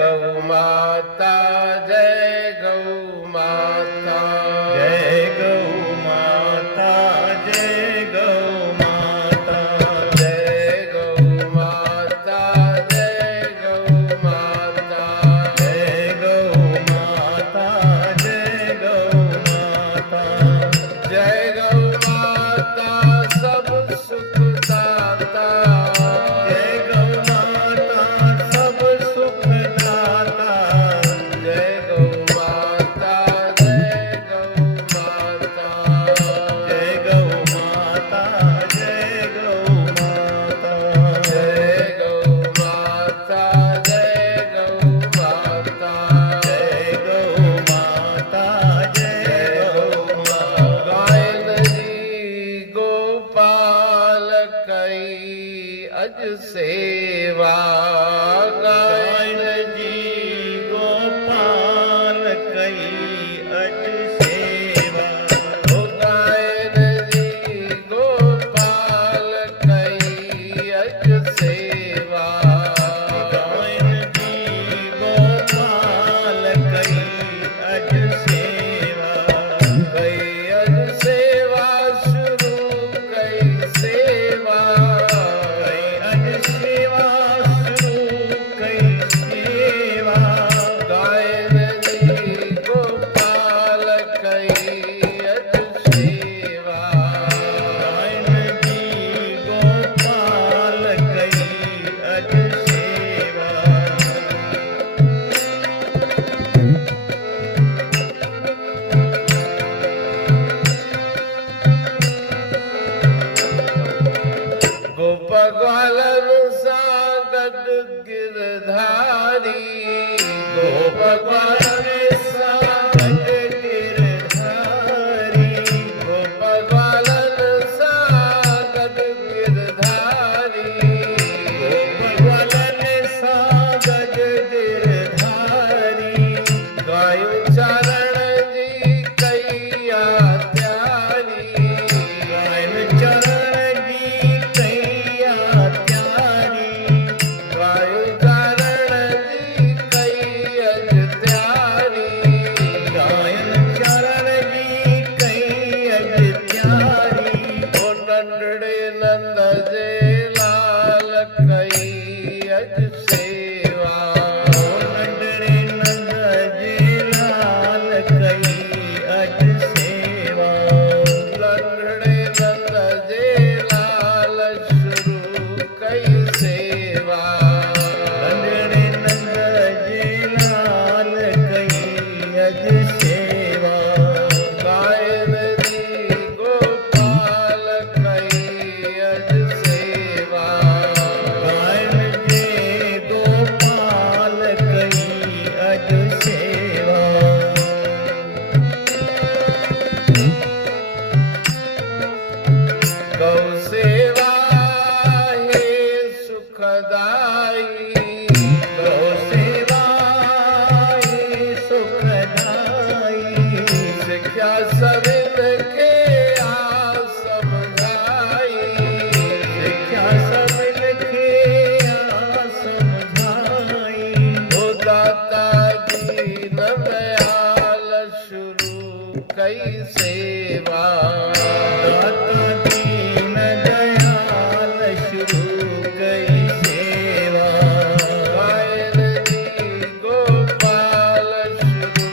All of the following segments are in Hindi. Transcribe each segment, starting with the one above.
गौ माता, जय गौ माता, जय गौ माता, जय गौ माता, जय गौ माता, जय गौ माता, जय गौ माता, जय गौ माता, जय गौ माता सब सुख दाता, जय गौ माता सब सुख दाता, जय गौ माता, जय गौ माता, जय गौ माता, जय गौ माता, जय गौ माता, जय गौ माता, जय गौ माता, जय गौ माता। गायन जी गोपाल कई अज सेवा, गायन गायन जी गोपाल कई अज सेवा, ओ गायन जी गोपाल कई अज सेवा, गायन जी गोपाल कई अज सेवा, कई अज सेवा शुरू कई सेवा, कई अज सेवा शुरू कई सेवा, गायन जी गोपाल कई अज सेवा, गायन जी गोपाल कई अज सेवा। गोप ग्वालन सागद गिरधारी, गोप ग्वालन सागद गिरधारी, गोप ग्वालन सागद गिरधारी, गोपवलन सागद गिरधारी, गायु चरण जी कैया त्यारी, गायन चरण जी कैया त्यारी, गायु चरण जी कैयज त्यारी, गायन चरण जी कैयज त्यारी, ओ नंढड़े नंद जे लाल कई अज सेवा, नंढड़े नंद जी लाल कई अज सेवा, नंढड़े नंद जे लाल शुरू कई सेवा, नंढड़े नंद जी लाल कई अज सेवा, गायन जी गोपाल कई अज सेवा, गायन जी गोपाल कई अज सेवा, गौ सेवा हे सुखदाई, गौ सेवा हे सुखदाई, शिक्षा सबिन के आ समझाई, शिक्षा सबन के आ समझाई, ओ दाता दीन दयाल शुरू कई सेवा, दाता दीन दयाल शुरू कई सेवा, गायन जी गोपाल शुरू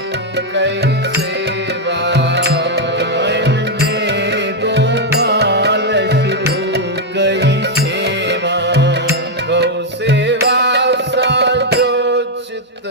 कई सेवा, गायन जी गोपाल शुरू कई सेवा, गौ सेवा सा जो चित